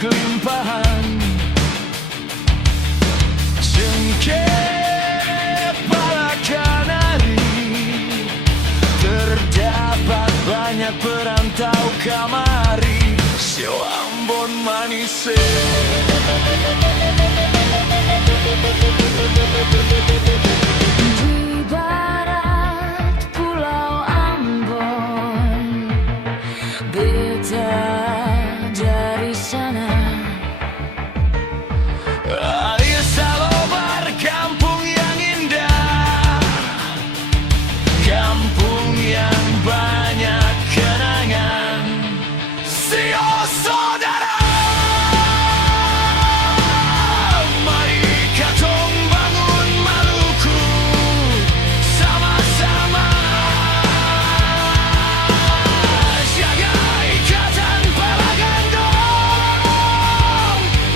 Kelimpahan cengkeh pala kanari, terdapat banyak perantau kamari. Sio Ambon manis di barat Pulau Ambon, beta dari sana. Air Salobar, kampung yang indah, kampung yang banyak kenangan. Sio saudara, mari katong bangun Maluku sama-sama, jaga ikatan pala gandong.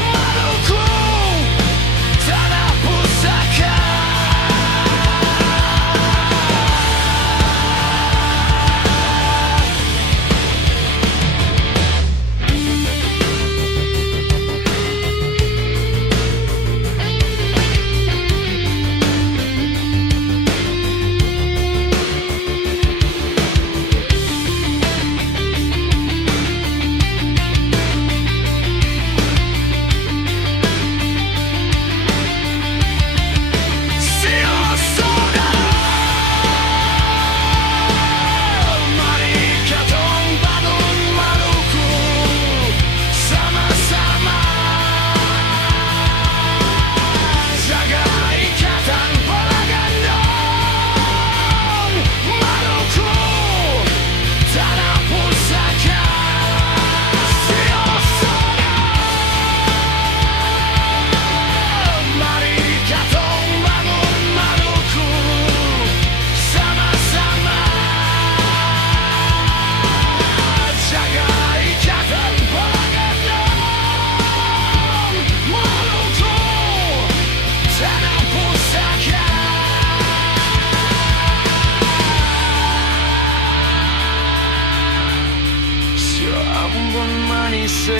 Maluku, tanah pusaka. Sio saudara, mari katong bangun Maluku sama-sama, jaga ikatan pala gandong. Maluku, tanah pusaka. Sio saudara, mari katong bangun Maluku sama-sama, jaga ikatan pala gandong. Maluku, tanah pusaka. Sio Ambon manis.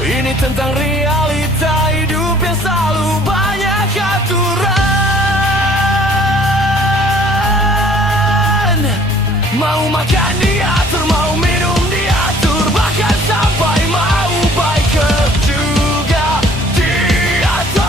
Ini tentang realita hidup yang selalu banyak aturan. Mau makan diatur, mau minum diatur, bahkan sampai mau biker juga diatur.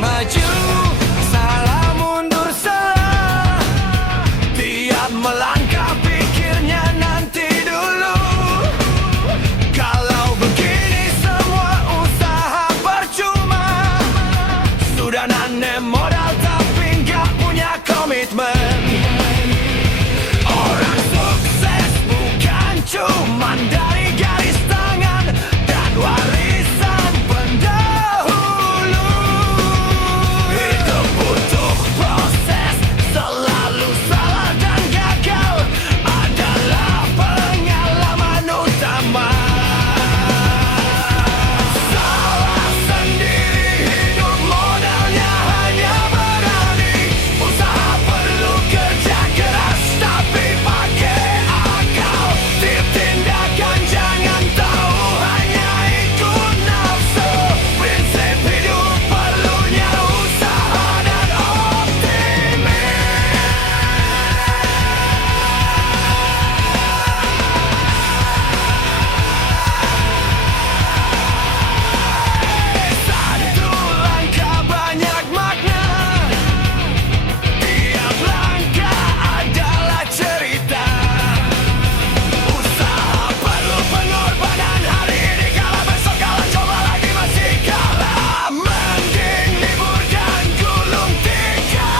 Maju, salah mundur salah. Tiap melangkah pikirnya nanti dulu. Kalau begini semua usaha percuma. Sudah nanem modal tapi nggak punya komitmen. Orang sukses bukan cuman dari garis tangan dan warisan pendahulu. Hidup butuh proses, selalu salah dan gagal adalah pengalaman utama. Salah sendiri, hidup modalnya hanya berani. Usaha perlu kerja keras tapi pakai akal. Tiap tindakan jangan tahu hanya ikut nafsu. Prinsip hidup perlunya usaha dan optimis. Satu langkah banyak makna. Tiap langkah adalah cerita. Usaha perlu pengorbanan. Hari ini kalah, besok kalah, coba lagi masih kalah. Mending libur dan gulung tikar.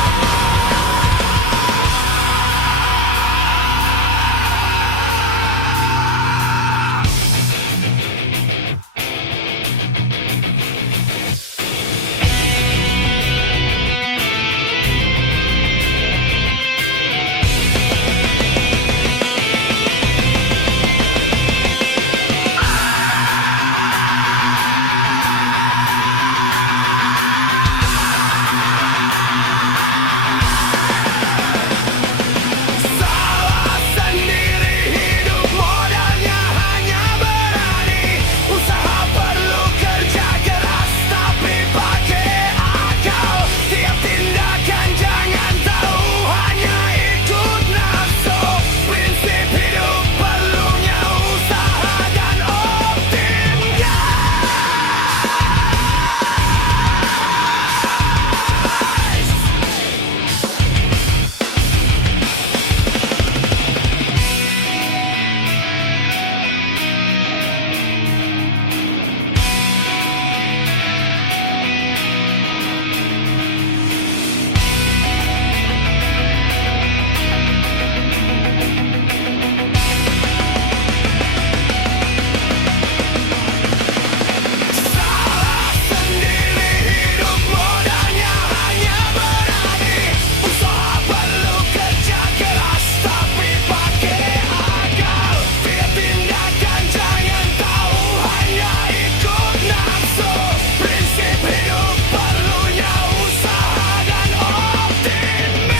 Salah sendiri, hidup modalnya hanya berani. Usaha perlu kerja keras tapi pakai akal. Tiap tindakan jangan tahu hanya ikut nafsu. Prinsip hidup perlunya usaha dan optimis. Salah sendiri, hidup modalnya hanya berani. Usaha perlu kerja keras tapi pakai akal. Tiap tindakan jangan tahu hanya ikut nafsu. Prinsip hidup perlunya usaha dan optimis.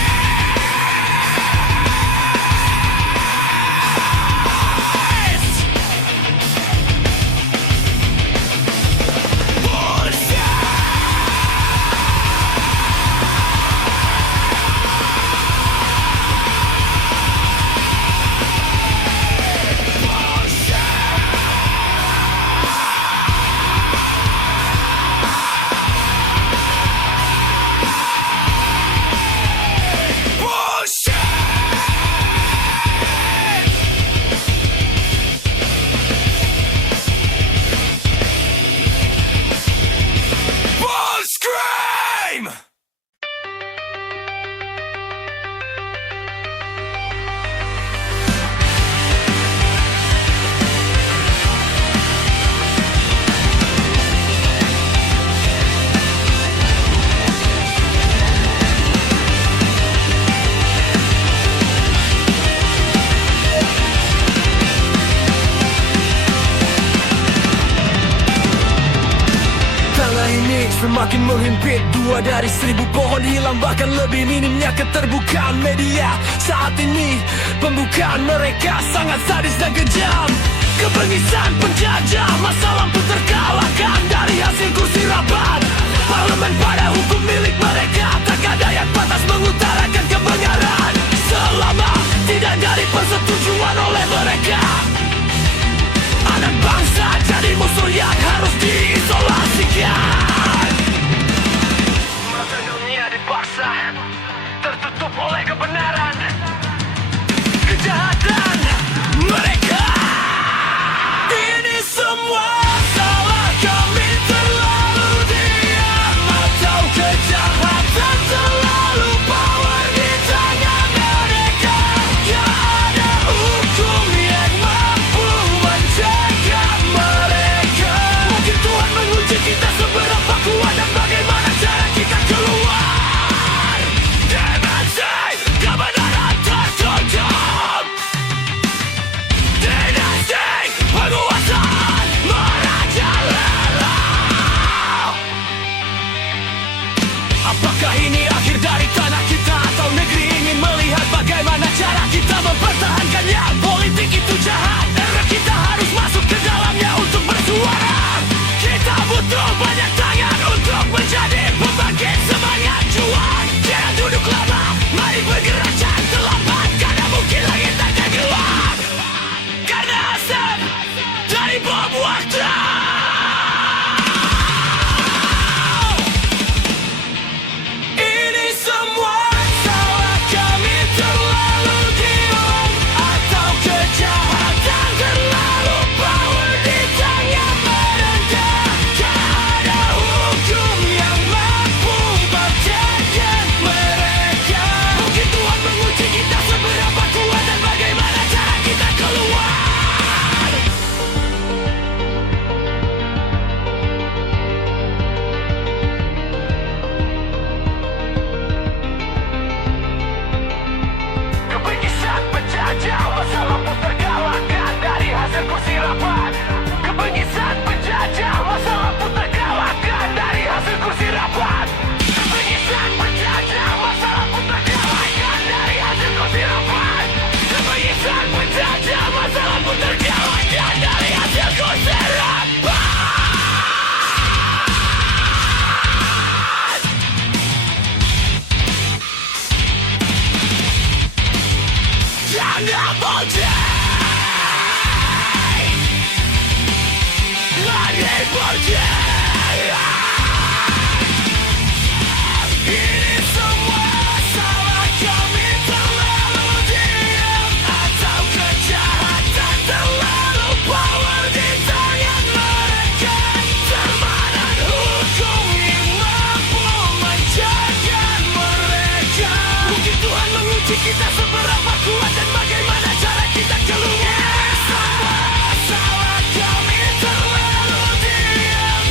Scream! Semakin menghimpit, 2 dari 1000 pohon hilang. Bahkan lebih minimnya keterbukaan media. Saat ini pembukaan mereka sangat sadis dan kejam. Kebengisan penjajah, masa lampu terkalahkan dari hasil kursi rapat parlemen pada hukum milik mereka. Tak ada yang pantas mengutarakan kebenaran selama tidak dari persetujuan oleh mereka. Anak bangsa jadi musuh yang harus diisolasikan. Mata dunia dipaksa tertutup oleh kebenaran, kejahatan mereka. Ini semua salah kami, terlalu diam atau kejahatan terlalu power di tangan mereka. Gak ada hukum yang mampu mencegah mereka. Mungkin Tuhan menguji kita seberapa kuat dan bagaimana cara kita keluar. Dimensi kebenaran tertutup, dinasti penguasaan merajalela. Apakah ini akhir dari tanah kita, atau negeri ingin melihat bagaimana cara kita mempertahankannya? Politik itu jahat, era kita harus masuk ke dalamnya untuk bersuara. Kita butuh banyak tangan untuk menjadi pembangkit semangat juang. Jangan duduk lama, mari bergerak, jangan terlambat, karena mungkin langit akan gelap karena asap dari bom waktu. Ini semua salah kami, terlalu diam atau kejahatan terlalu power di tangan mereka. Gak ada hukum yang mampu mencegah mereka. Mungkin Tuhan menguji kita seberapa kuat dan bagaimana cara kita keluar. Kebengisan penjajah, masa lampu terkalahkan dari hasil kursi rapat. Kebengisan penjajah, masa lampu terkalahkan dari hasil kursi rapat. Kebengisan penjajah, masa lampu terkalahkan dari hasil kursi rapat. Kebengisan penjajah, masa lampu terkalahkan dari hasil kursi rapat. Jangan bonceng, lagi bonceng. Ini semua salah kami, terlalu diam atau kejahatan terlalu power di tangan mereka. Termanan hukum yang mampu mencegah mereka. Mungkin Tuhan menguji kita seberapa kuat dan bagaimana cara kita keluar. Semua salah kami, terlalu diam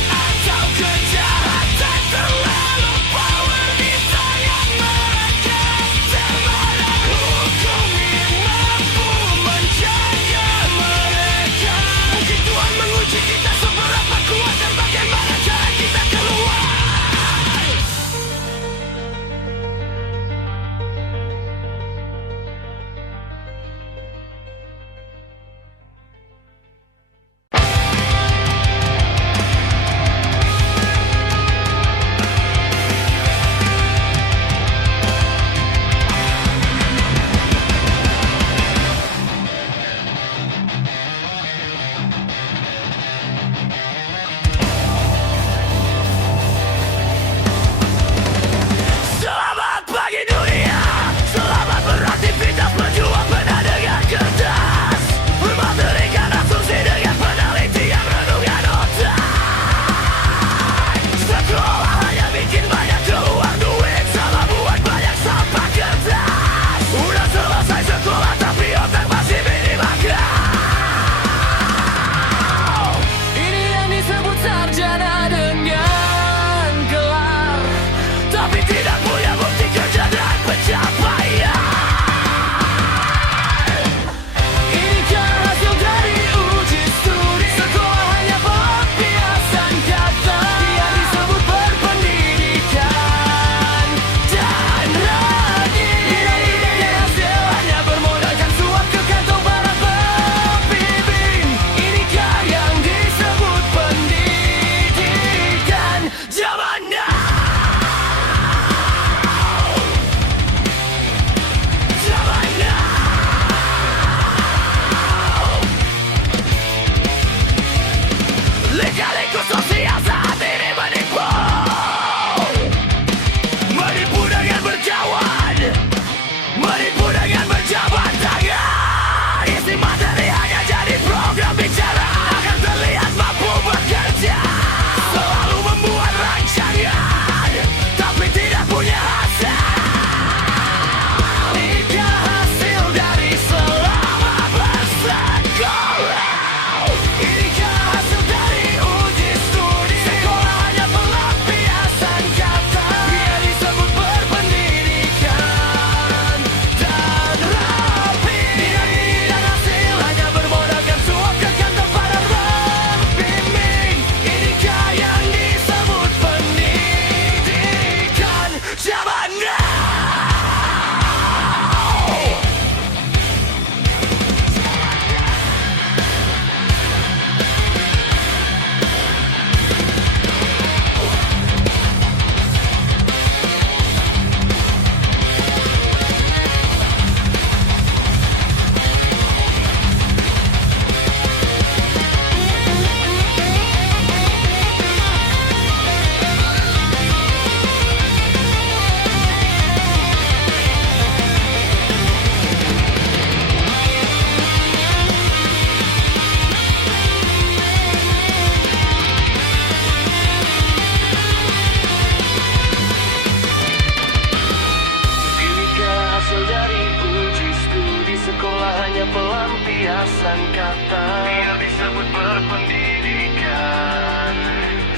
pelampiasan kata. Dia disebut berpendidikan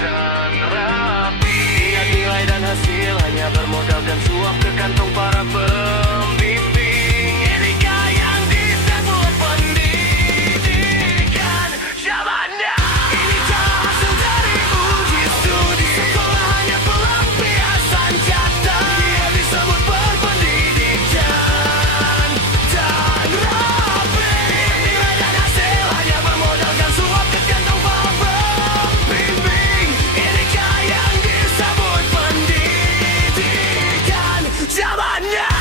dan rapi. Nilai dan hasil hanya bermodalkan suap ke kantong para pembimbing. Etika yang disebut pendidikan. Syabana. Inikah hasil dari uji studi? Sekolah hanya pelampiasan kata. Dia disebut berpendidikan dan rapi. Nilai dan hasil hanya bermodalkan suap ke kantong para pembimbing. Inikah yang disebut pendidikan. Zamannya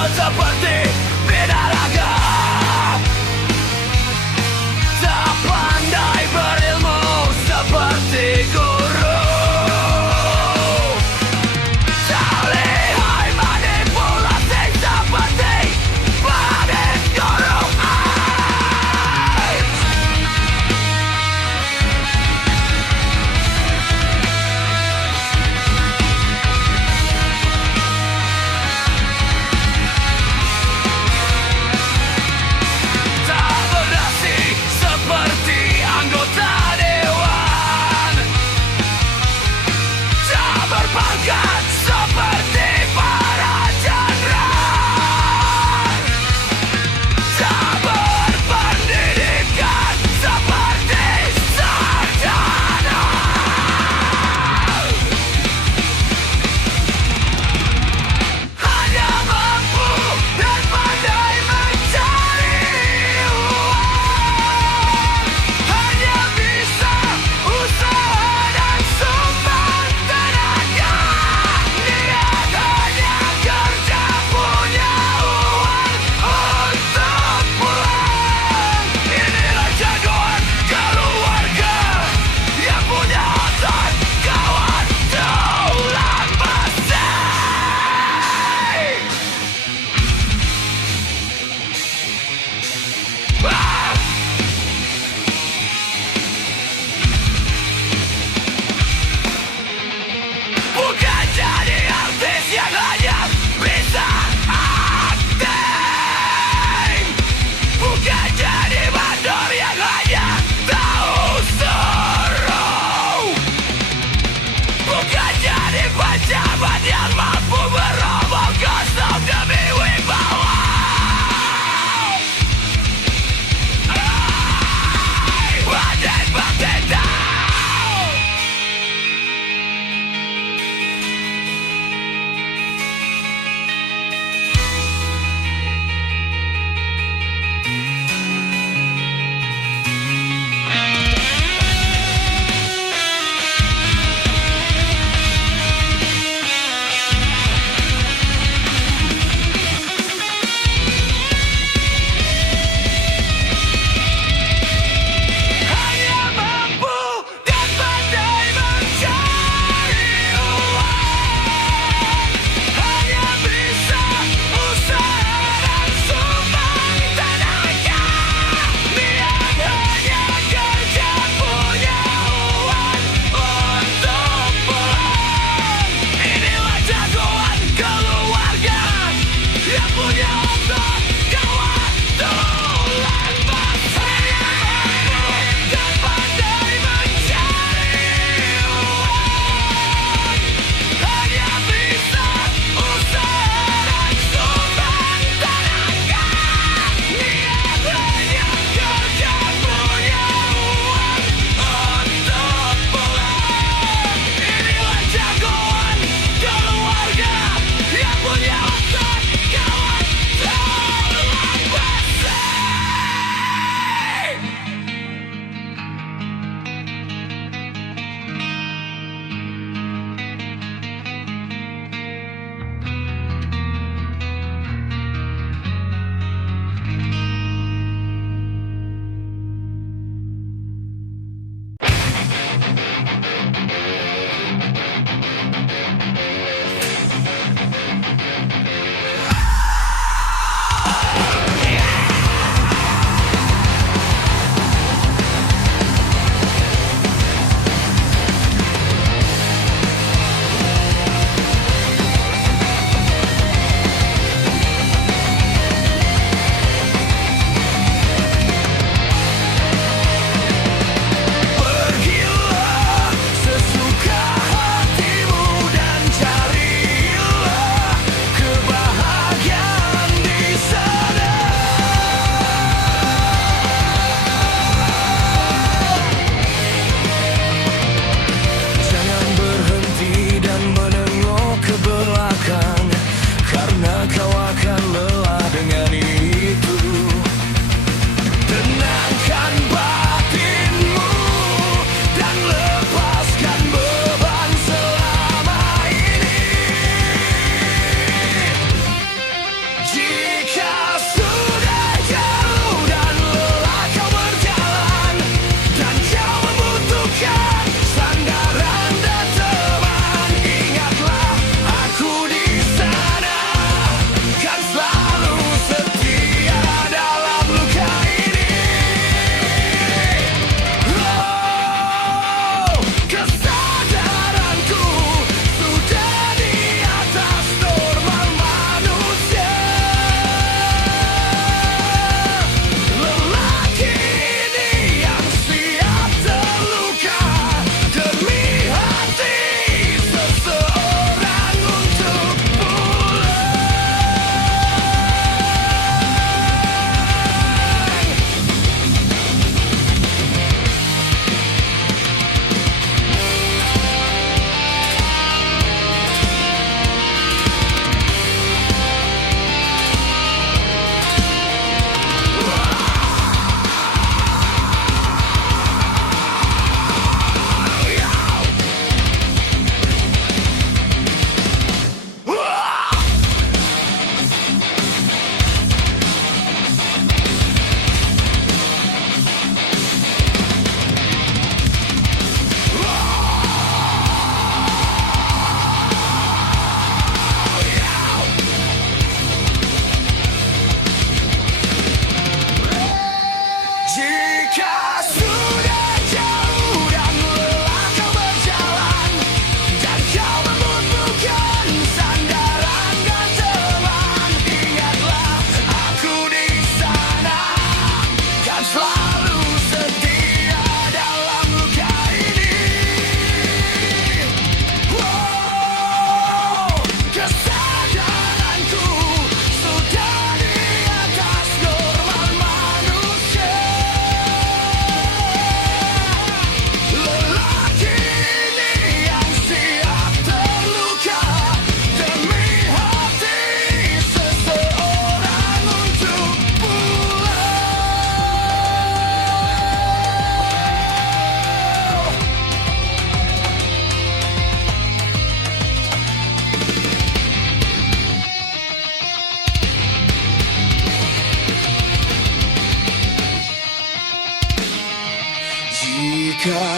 Menuntut seperti binaraga, tak pandai berilmu seperti guru, tak lihai manipulasi seperti planet guru. Tak berdasi seperti anggota dewan, tak berpangkat seperti para jenderal, tak berpendidikan seperti sarjana. Hanya mampu dan pandai mencari uang, hanya bisa usaha dan sumbang tenaga. Niat hanya kerja punya uang untuk pulang. Inilah jagoan keluarga yang punya otot kawan tulang besi. Ah! Bukan jadi artis yang hanya bisa akting, bukan jadi bandor yang hanya tahu seru, bukan jadi pejabat yang mampu beromong kosong demi wibawa. Badan bertenda.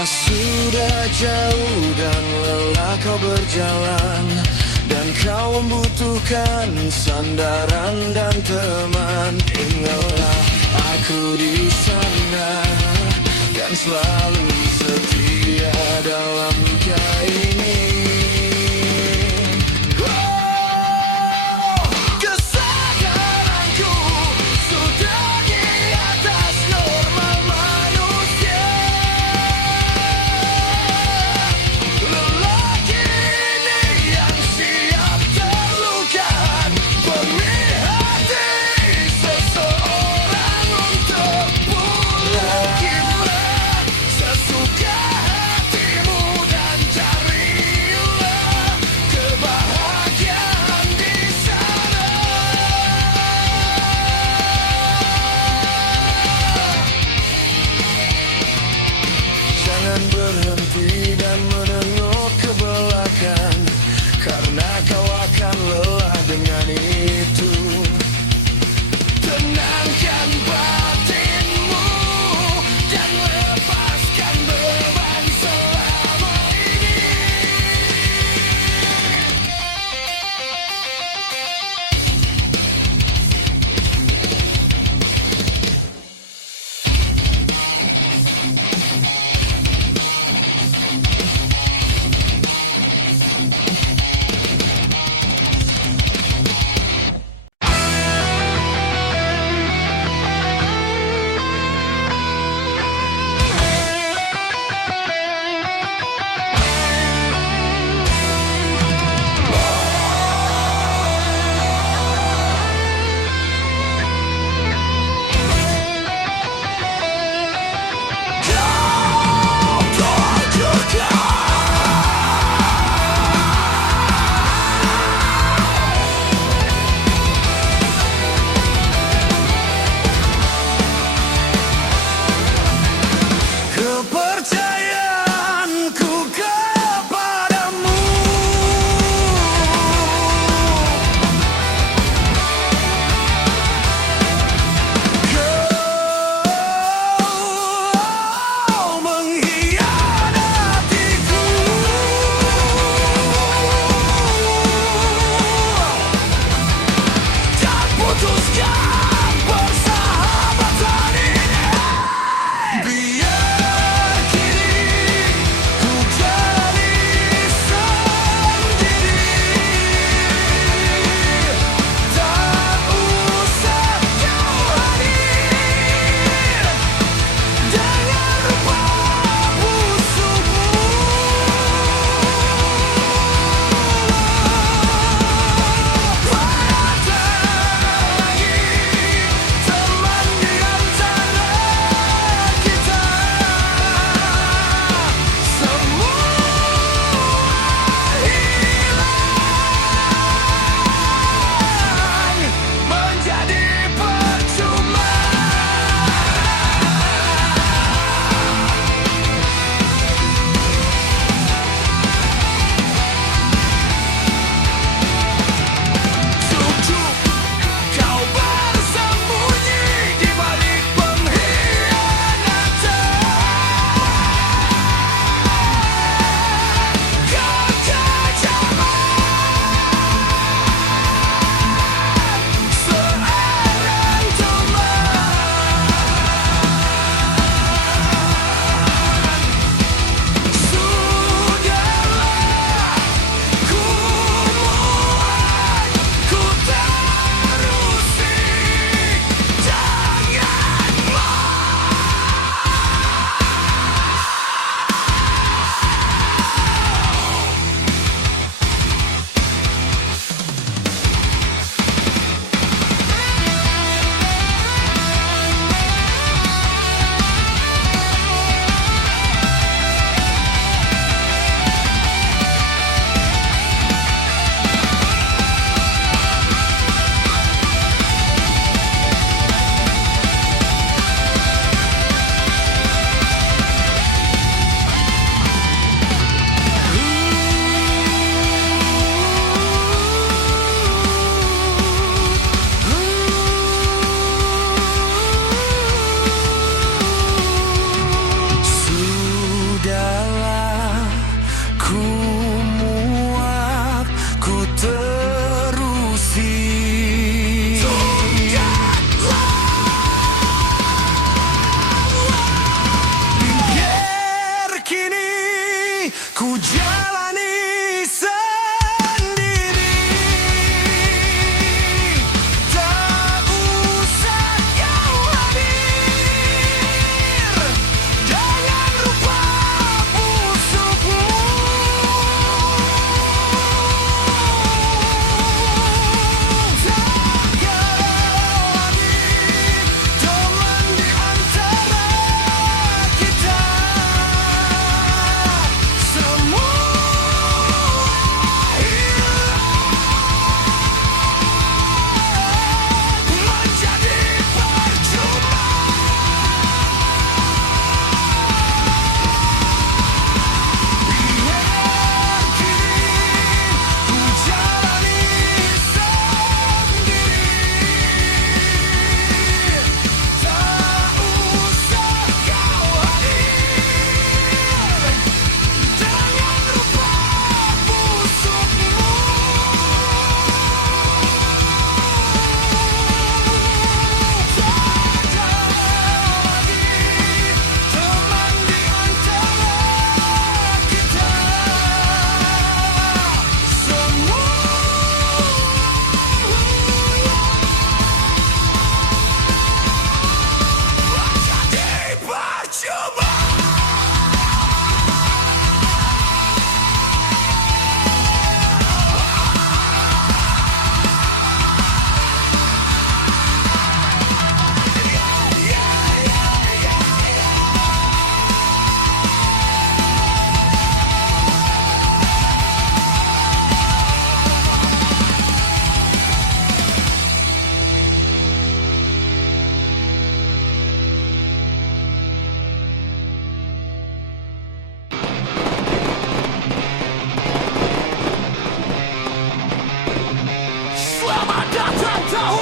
sudah jauh dan lelah kau berjalan, dan kau membutuhkan sandaran dan teman. Ingatlah aku di sana, kan selalu setia dalam duka ini. Kesadaranku sudah di atas normal manusia. Lelaki ini yang siap terluka demi hati seseorang untuk pulang. Kiblat sesuka hatimu dan cari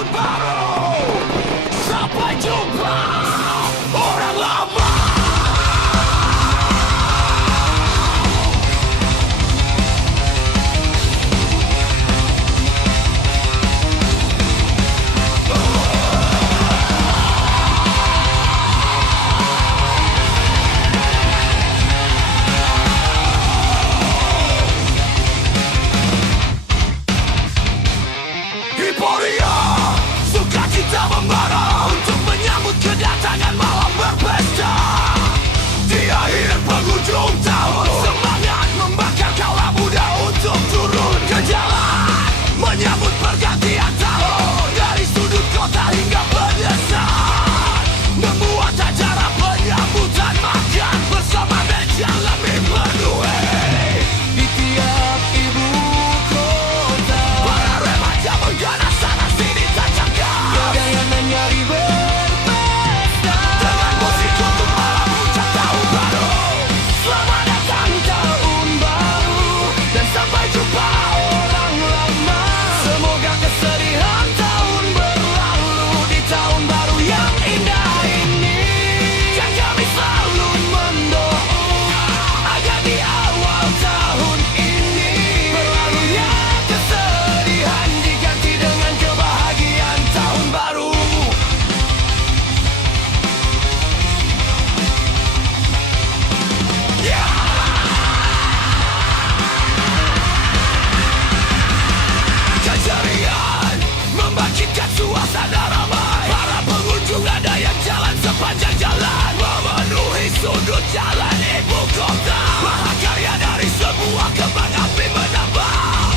tahun baru. Sampai jumpa orang lama. Hiporia, sukacita membara untuk menyambut kedatangan malam berpesta. Di akhir penghujung tahun, semangat membakar kaula muda untuk turun ke jalan, menyambut pergantian tahun. Dari sudut kota hingga pedesaan, membuat acara penyambutan makan bersama meja lebih penuhi. Di tiap ibu kota, para remaja mengganas sana sini tancapkan gaya menyari berpesta dengan musik untuk malam puncak tahun baru. Selamat datang tahun baru dan sampai jumpa orang lama. Semoga kesedihan tahun berlalu di tahun baru yang indah ini. Kan kami selalu mendoa agar di awal tahun ini berlalunya kesedihan diganti dengan kebahagiaan tahun baru. Keceriaan membangkitkan suasana ramai. Para pengunjung ada yang jalan sepanjang jalan, memenuhi sudut jalan ibu kota. Mahakarya dari semua kembang api menambah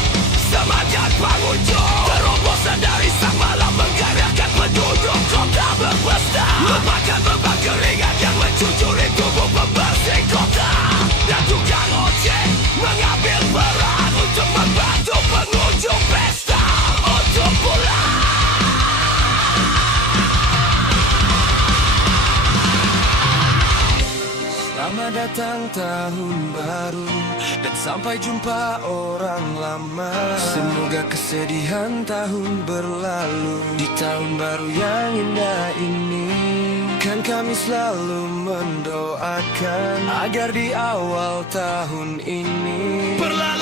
semangat pengunjung. Terobosan dari sang malam menggairahkan penduduk kota berpesta. Lupakan beban keringat yang mencucuri tubuh pembersih kota. Dan tukang ojek mengambil peran untuk membantu pengunjung pesta untuk pulang. Selamat datang tahun baru dan sampai jumpa orang lama. Semoga kesedihan tahun berlalu di tahun baru yang indah ini. Kan kami selalu mendoakan agar di awal tahun ini berlalu